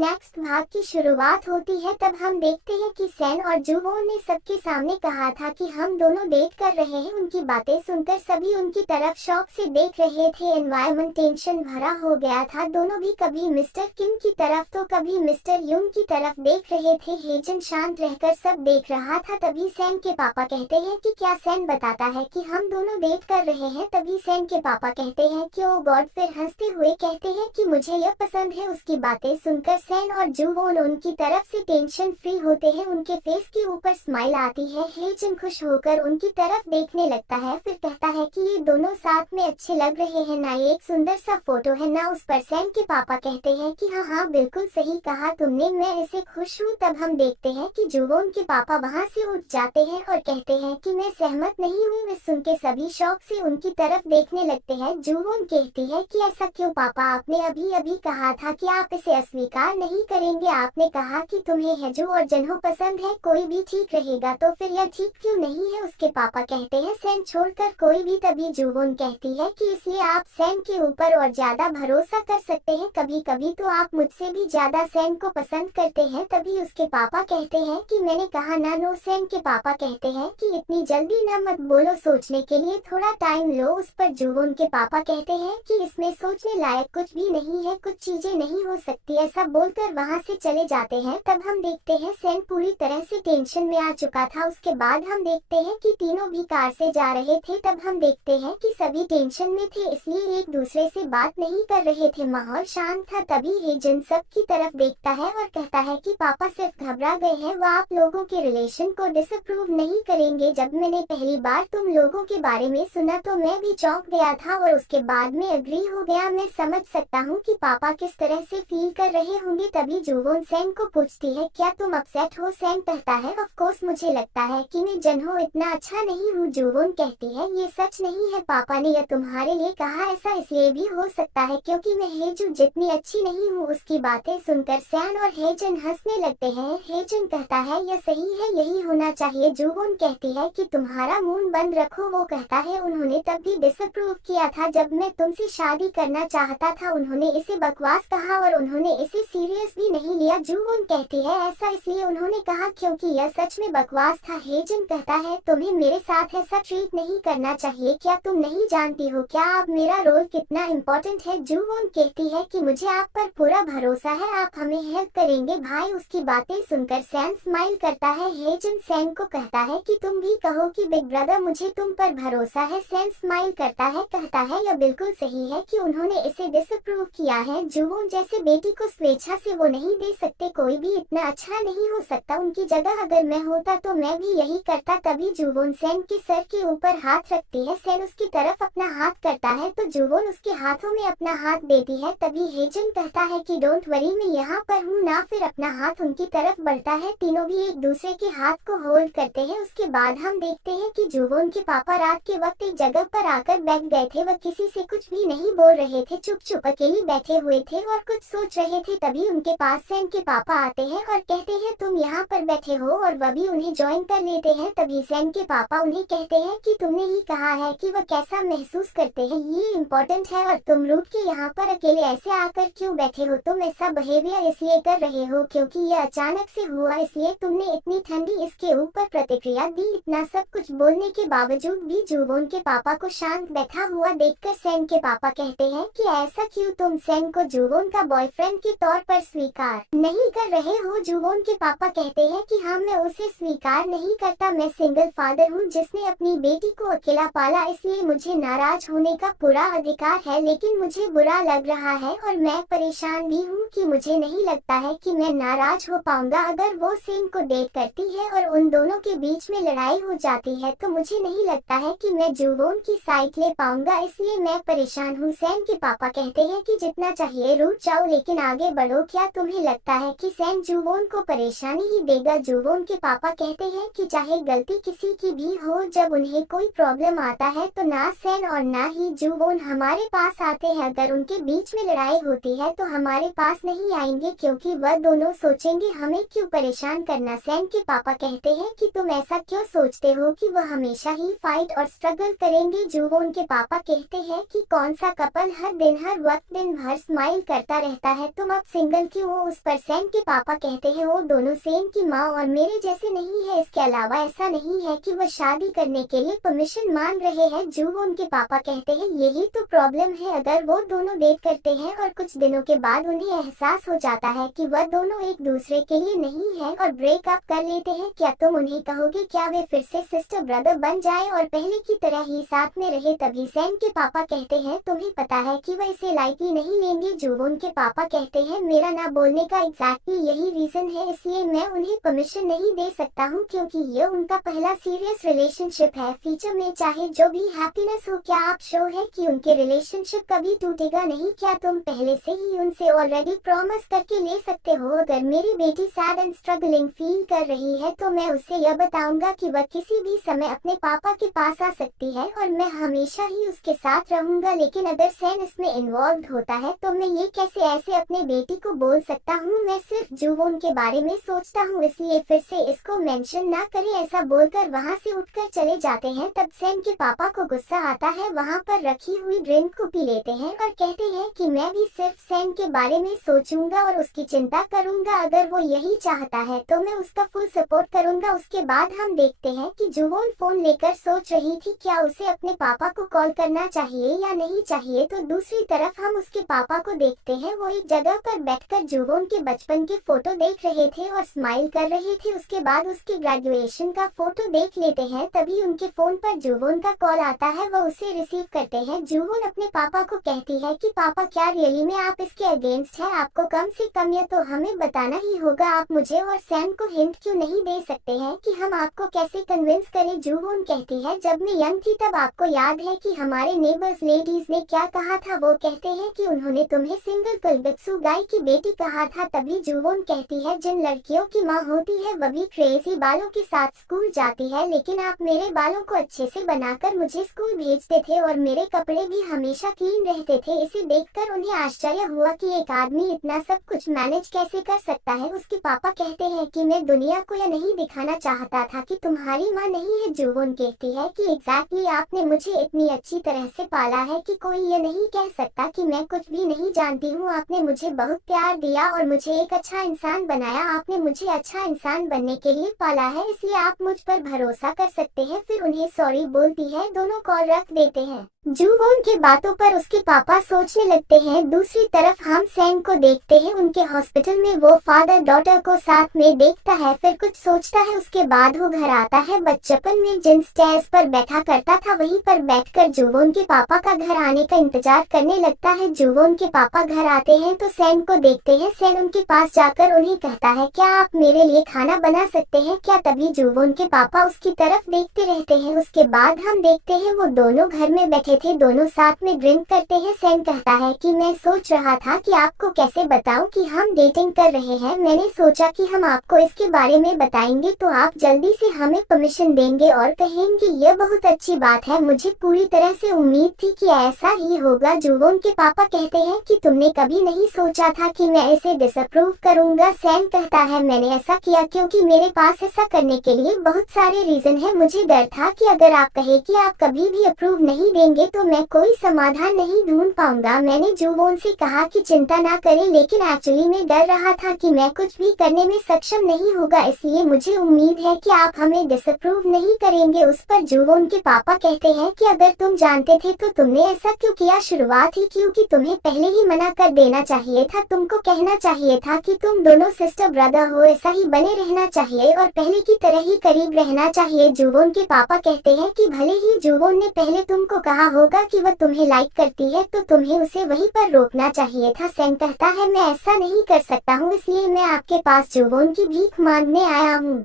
Next भाग की शुरुआत होती है। तब हम देखते हैं कि सैन और जुवोन ने सबके सामने कहा था कि हम दोनों डेट कर रहे हैं। उनकी बातें सुनकर सभी उनकी तरफ शौक से देख रहे थे। एनवायरनमेंट टेंशन भरा हो गया था। दोनों भी कभी मिस्टर किम की तरफ तो कभी मिस्टर यून की तरफ देख रहे थे। हेजन शांत रहकर सब देख रहा था। तभी सैन के पापा कहते हैं कि क्या सैन बताता है कि हम दोनों डेट कर रहे हैं। तभी सैन के पापा कहते हैं कि ओ गॉड। फिर हंसते हुए कहते हैं कि मुझे यह पसंद है। उसकी बातें सुनकर सैन और जुवोन उनकी तरफ से टेंशन फ्री होते हैं। उनके फेस के ऊपर स्माइल आती है। हेजन खुश होकर उनकी तरफ देखने लगता है। फिर कहता है कि ये दोनों साथ में अच्छे लग रहे हैं ना, एक सुंदर सा फोटो है ना। उस पर सैन के पापा कहते हैं कि हाँ हाँ बिल्कुल सही कहा तुमने, मैं इससे खुश हूँ। तब हम देखते हैं कि जुवोन के पापा वहाँ से उठ जाते हैं और कहते हैं कि मैं सहमत नहीं हूँ। इस सुन के सभी शौक से उनकी तरफ देखने लगते हैं। जुवोन कहती है कि ऐसा क्यों पापा, आपने अभी अभी कहा था कि आप इसे अस्वीकार नहीं करेंगे। आपने कहा कि तुम्हें हेजो और जनहो पसंद है, कोई भी ठीक रहेगा, तो फिर यह ठीक क्यों नहीं है। उसके पापा कहते हैं सैन छोड़कर कोई भी। तभी जुवोन कहती है कि इसलिए आप सैन के ऊपर और ज्यादा भरोसा कर सकते हैं। कभी कभी तो आप मुझसे भी ज्यादा सैन को पसंद करते हैं। तभी उसके पापा कहते हैं कि मैंने कहा ना नो। सैन के पापा कहते हैं कि इतनी जल्दी ना मत बोलो, सोचने के लिए थोड़ा टाइम लो। उस पर जुवोन के पापा कहते हैं कि इसमें सोचने लायक कुछ भी नहीं है, कुछ चीजें नहीं हो सकती। ऐसा बोलकर वहाँ से चले जाते हैं। तब हम देखते हैं सैन पूरी तरह से टेंशन में आ चुका था। उसके बाद हम देखते हैं कि तीनों भी कार से जा रहे थे। तब हम देखते हैं कि सभी टेंशन में थे, इसलिए एक दूसरे से बात नहीं कर रहे थे। माहौल शांत था। तभी हेजन सब की तरफ देखता है और कहता है कि पापा सिर्फ घबरा गए हैं, वो आप लोगों के रिलेशन को डिसअप्रूव नहीं करेंगे। जब मैंने पहली बार तुम लोगों के बारे में सुना तो मैं भी चौंक गया था और उसके बाद में एग्री हो गया। मैं समझ सकता हूँ कि पापा किस तरह से फील कर रहे होंगे। तभी जुवोन सैन को पूछती है क्या तुम अपसेट हो। सैन कहता है ऑफ कोर्स मुझे लगता है कि मैं जनहो इतना अच्छा नहीं हूँ। जुवोन कहती है ये सच नहीं है, पापा ने यह तुम्हारे लिए कहा। ऐसा इसलिए भी हो सकता है क्योंकि मैं हेजू जितनी अच्छी नहीं हूँ। उसकी बातें सुनकर सैन और हेजन हंसने लगते हैं। हेजन कहता है यह सही है, यही होना चाहिए। जुवोन कहती है कि तुम्हारा मुंह बंद रखो। वो कहता है उन्होंने तब भी डिसअप्रूव किया था जब मैं तुमसे शादी करना चाहता था। उन्होंने इसे बकवास कहा और उन्होंने इसे सीरियस भी नहीं लिया। जुवोन कहती है ऐसा इसलिए उन्होंने कहा क्योंकि यह सच में बकवास था। हेजन कहता है तुम्हें मेरे साथ ऐसा ट्रीट नहीं करना चाहिए, क्या तुम नहीं जानती हो क्या अब मेरा रोल कितना इम्पोर्टेंट है। जुवोन कहती है कि मुझे आप पर पूरा भरोसा है, आप हमें हेल्प करेंगे भाई। उसकी बातें सुनकर सैन स्माइल करता है। हेजन सैन को कहता है कि तुम भी कहो कि बिग ब्रदर मुझे तुम पर भरोसा है। सैन स्माइल करता है, कहता है यह बिल्कुल सही है कि उन्होंने इसे डिसअप्रूव किया है। जुवोन जैसे बेटी को स्वेच्छा से वो नहीं दे सकते, कोई भी इतना अच्छा नहीं हो सकता। उनकी जगह अगर मैं होता तो मैं भी यही करता। तभी जुवोन सैन के सर के ऊपर हाथ रखती है। सैन उसकी तरफ अपना हाथ करता है तो जुवोन उसके हाथों में अपना हाथ देती है। तभी हेजन कहता है कि डोंट वरी मैं यहाँ पर हूँ ना। फिर अपना हाथ उनकी तरफ बढ़ता है। तीनों भी एक दूसरे के हाथ को होल्ड करते हैं। उसके बाद हम देखते हैं कि जुवोन के पापा रात के वक्त एक जगह पर आकर बैठ गए थे। वह किसी से कुछ भी नहीं बोल रहे थे, चुप चुप अकेले बैठे हुए थे और कुछ सोच रहे थे। तभी उनके पास सैन के पापा आते हैं और कहते हैं तुम यहाँ पर बैठे हो, और वह भी उन्हें ज्वाइन कर लेते हैं। तभी सैन के पापा उन्हें कहते हैं कि तुमने ही कहा है कि वह कैसा महसूस करते हैं, ये इम्पोर्टेंट है, और तुम रूठ के यहाँ पर अकेले ऐसे आकर क्यों बैठे हो। तुम ऐसा बिहेवियर इसलिए कर रहे हो क्योंकि यह अचानक से हुआ, इसलिए तुमने इतनी ठंडी इसके ऊपर प्रतिक्रिया दी। इतना सब कुछ बोलने के बावजूद भी जुवोन के पापा को शांत बैठा हुआ देखकर सैन के पापा कहते हैं कि ऐसा क्यों, तुम सैन को जुवोन का बॉयफ्रेंड के तौर पर स्वीकार नहीं कर रहे हो। जुवोन के पापा कहते हैं कि हाँ मैं उसे स्वीकार नहीं करता, मैं सिंगल फादर हूँ जिसने अपनी बेटी को अकेला पाला, इसलिए मुझे नाराज होने का पूरा अधिकार है। लेकिन मुझे बुरा लग रहा है और मैं परेशान भी हूँ कि मुझे नहीं लगता है कि मैं नाराज हो पाऊंगा अगर वो सैन को डेट करती है और उन दोनों के बीच में लड़ाई हो जाती है तो मुझे नहीं लगता है कि मैं जुवोन की साइड ले पाऊंगा, इसलिए मैं परेशान हूँ। सैन के पापा कहते हैं कि जितना चाहिए रूठ जाओ लेकिन आगे बढ़ो। क्या तुम्हें लगता है कि सैन जुवोन को परेशानी ही देगा। जुवोन के पापा कहते हैं कि चाहे गलती किसी की भी हो, जब उन्हें कोई प्रॉब्लम आता है तो ना सैन और ना ही जुवोन हमारे पास आते हैं। अगर उनके बीच में लड़ाई होती है तो हमारे पास नहीं आएंगे क्योंकि वह दोनों सोचेंगे हमें क्यों परेशान करना। सैन के पापा कहते हैं कि तुम ऐसा क्यों सोचते हो कि वह हमेशा ही फाइट और स्ट्रगल करेंगे। जुवोन के पापा कहते हैं कि कौन सा कपल हर दिन हर वक्त दिन भर स्माइल करता रहता है, तुम अब सिंगल सिंगल क्यों हो उस पर सैन के पापा कहते हैं वो दोनों सेन की माँ और मेरे जैसे नहीं है। इसके अलावा ऐसा नहीं है कि वो शादी करने के लिए परमिशन मांग रहे हैं। जुवो उनके पापा कहते हैं यही तो प्रॉब्लम है, अगर वो दोनों डेट करते हैं और कुछ दिनों के बाद उन्हें एहसास हो जाता है कि वह दोनों एक दूसरे के लिए नहीं है और ब्रेकअप कर लेते हैं, क्या तुम उन्हें कहोगे क्या वे फिर से सिस्टर ब्रदर बन जाए और पहले की तरह ही साथ में रहे? तभी सैन के पापा कहते हैं तुम्हें पता है कि वह इसे लाइटली नहीं लेंगे। जुवो उनके पापा कहते हैं मेरा ना बोलने का एग्जैक्टली यही रीजन है, इसलिए मैं उन्हें परमिशन नहीं दे सकता हूँ क्योंकि ये उनका पहला सीरियस रिलेशनशिप है। फ्यूचर में चाहे जो भी हैप्पीनेस हो, क्या आप श्योर है कि उनके रिलेशनशिप कभी टूटेगा नहीं? क्या तुम पहले से ही उनसे ऑलरेडी प्रॉमिस करके ले सकते हो? अगर मेरी बेटी सैड एंड स्ट्रगलिंग फील कर रही है तो मैं उसे यह बताऊंगा कि वह किसी भी समय अपने पापा के पास आ सकती है और मैं हमेशा ही उसके साथ रहूंगा। लेकिन अगर सैन इसमें इन्वॉल्व होता है तो मैं ये कैसे ऐसे अपने बेटी को बोल सकता हूँ? मैं सिर्फ जुवोन के बारे में सोचता हूँ, इसलिए फिर से इसको मेंशन ना करें। ऐसा बोलकर वहाँ से उठकर चले जाते हैं। तब सैन के पापा को गुस्सा आता है, वहाँ पर रखी हुई ड्रिंक को पी लेते हैं और कहते हैं कि मैं भी सिर्फ सैन के बारे में सोचूंगा और उसकी चिंता करूंगा। अगर वो यही चाहता है तो मैं उसका फुल सपोर्ट करूंगा। उसके बाद हम देखते हैं कि जुवोन फोन लेकर सोच रही थी क्या उसे अपने पापा को कॉल करना चाहिए या नहीं चाहिए। तो दूसरी तरफ हम उसके पापा को देखते हैं, वो एक जगह पर बैठकर जुवोन के बचपन के फोटो देख रहे थे और स्माइल कर रहे थे। उसके बाद उसके ग्रेजुएशन का फोटो देख लेते हैं। तभी उनके फोन पर जुवोन का कॉल आता है, वह उसे रिसीव करते हैं। जुवोन अपने पापा को कहती है कि पापा क्या रियली में आप इसके अगेंस्ट है? आपको कम से कम ये तो हमें बताना ही होगा। आप मुझे और सैम को हिंट क्यों नहीं दे सकते हैं कि हम आपको कैसे कन्विंस करें? जुवोन कहती है जब मैं यंग थी तब आपको याद है कि हमारे नेबर्स लेडीज ने क्या कहा था? वो कहते हैं कि उन्होंने तुम्हें सिंगल कुलबित्सु गाय की बेटी कहा था। तभी जुवोन कहती है जिन लड़कियों की माँ होती है वह भी क्रेजी बालों के साथ स्कूल जाती है, लेकिन आप मेरे बालों को अच्छे से बनाकर मुझे स्कूल भेजते थे और मेरे कपड़े भी हमेशा क्लीन रहते थे। इसे देखकर उन्हें आश्चर्य हुआ कि एक आदमी इतना सब कुछ मैनेज कैसे कर सकता है। उसके पापा कहते हैं कि मैं दुनिया को यह नहीं दिखाना चाहता था कि तुम्हारी माँ नहीं है। जुवोन कहती है कि एग्जैक्टली आपने मुझे इतनी अच्छी तरह से पाला है कि कोई ये नहीं कह सकता कि मैं कुछ भी नहीं जानती हूँ। आपने मुझे बहुत प्यार दिया और मुझे एक अच्छा इंसान बनाया। आपने मुझे अच्छा इंसान बनने के लिए पाला है, इसलिए आप मुझ पर भरोसा कर सकते हैं। फिर उन्हें सॉरी बोलती है, दोनों कॉल रख देते हैं। जुवोन की बातों पर उसके पापा सोचने लगते हैं। दूसरी तरफ हम सैन को देखते हैं, उनके हॉस्पिटल में वो फादर डॉटर को साथ में देखता है, फिर कुछ सोचता है। उसके बाद वो घर आता है। बचपन में जिन स्टेयर्स पर बैठा करता था वहीं पर बैठकर जुवोन के पापा का घर आने का इंतजार करने लगता है। जुवोन के पापा घर आते हैं तो सैन को देखते हैं। सैन उनके पास जाकर उन्हें कहता है क्या आप मेरे लिए खाना बना सकते हैं क्या? तभी जुवोन के पापा उसकी तरफ देखते रहते हैं। उसके बाद हम देखते हैं वो दोनों घर में बैठे थे, दोनों साथ में ड्रिंक करते हैं। सैन कहता है कि मैं सोच रहा था कि आपको कैसे बताऊं कि हम डेटिंग कर रहे हैं। मैंने सोचा कि हम आपको इसके बारे में बताएंगे तो आप जल्दी से हमें परमिशन देंगे और कहेंगे यह बहुत अच्छी बात है। मुझे पूरी तरह से उम्मीद थी कि ऐसा ही होगा। जुवोन के पापा कहते हैं कि तुमने कभी नहीं सोचा था कि मैं इसे डिसअप्रूव करूंगा। सैन कहता है मैंने ऐसा किया क्योंकि मेरे पास ऐसा करने के लिए बहुत सारे रीजन है। मुझे डर था कि अगर आप कहे कि आप कभी भी अप्रूव नहीं देंगे तो मैं कोई समाधान नहीं ढूंढ पाऊंगा। मैंने जुवोन से कहा कि चिंता ना करें, लेकिन एक्चुअली मैं डर रहा था कि मैं कुछ भी करने में सक्षम नहीं होगा, इसलिए मुझे उम्मीद है कि आप हमें डिसअप्रूव नहीं करेंगे। उस पर जुवोन के पापा कहते हैं कि अगर तुम जानते थे तो तुमने ऐसा क्यों किया? शुरुआत ही क्योंकि तुम्हें पहले ही मना कर देना चाहिए था। तुमको कहना चाहिए था कि तुम दोनों सिस्टर ब्रदर हो, ऐसा ही बने रहना चाहिए और पहले की तरह ही करीब रहना चाहिए। जुवोन के पापा कहते हैं कि भले ही जुवोन ने पहले तुमको कहा होगा कि वह तुम्हें लाइक करती है तो तुम्हें उसे वहीं पर रोकना चाहिए था। सैन कहता है मैं ऐसा नहीं कर सकता हूँ, इसलिए मैं आपके पास जुवोन की भीख मांगने आया हूँ।